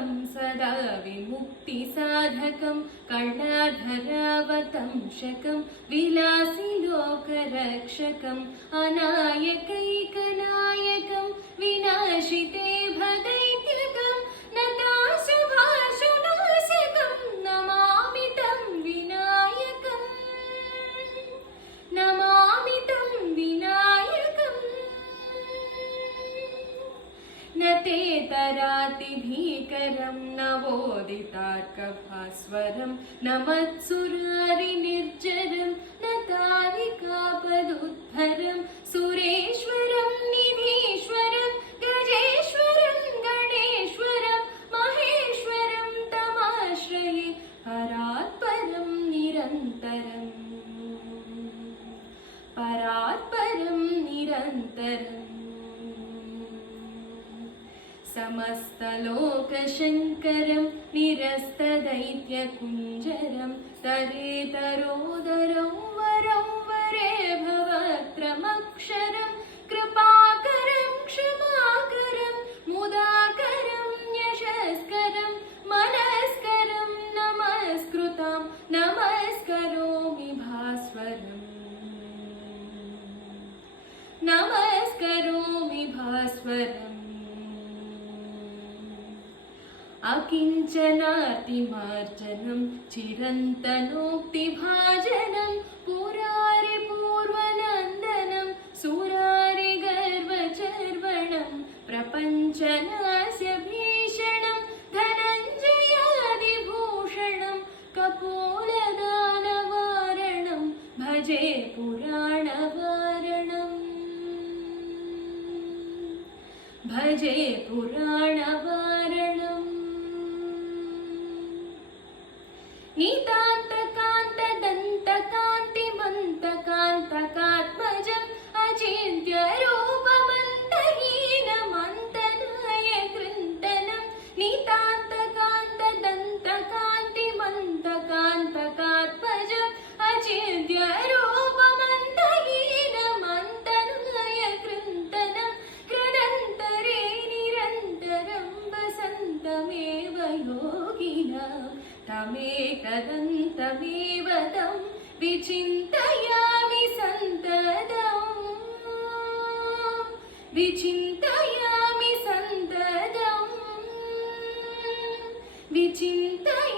विश्वं सदा विमुक्तिसाधकं कर्णाधरावतंशकं विलासिलोकरक्षकम् अनायकैकनायकं विनाशिते भदैत्यकं नताशभाषणाशकं नमामि तं विनायकम् नमामि तं विनायकम् न ते तरातिभीकरं नवोदितार्कभास्वरं न मत्सुरारिनिर्जरं न तारिकापदुद्धरं सुरेश्वरं निधीश्वरं गजेश्वरं गणेश्वरं महेश्वरं तमाश्रये परात्परं निरन्तरम् परात्परं निरन्तरम् समस्तलोकशङ्करं निरस्तदैत्यकुञ्जरं तरेतरोदरं वरं वरे भवत्रमक्षरं कृपाकरं क्षमाकरं मुदाकरं यशस्करं मनस्करं नमस्कृतां नमस्करोमि भास्वरम् नमस्करोमि भास्वरम् अकिञ्चनातिमार्जनं चिरन्तनोक्तिभाजनं पुरारिपूर्वनन्दनं सुरारिगर्वचर्वणं प्रपञ्चनास्य भीषणं धनञ्जयादिभूषणं कपोलदानवारणं भजे पुराणवारणम् भजे पुराणवारणम् नितान्तकान्तदन्तकान्तिमन्तकान्तकात्मजम् अचिन्त्यरूपमन्तहीनमन्तनायकृन्तनं नितान्तकान्तदन्तकान्तिमन्तकान्तकात्मजम् अचिन्त्यरूपमन्तहीनमन्तनायकृन्तनं हृदन्तरे निरन्तरं वसन्तमेव योगिनां तमेकदन्तमेव तं विचिन्तयामि सन्ततम् विचिन्तयामि सन्ततम् विचिन्तयामि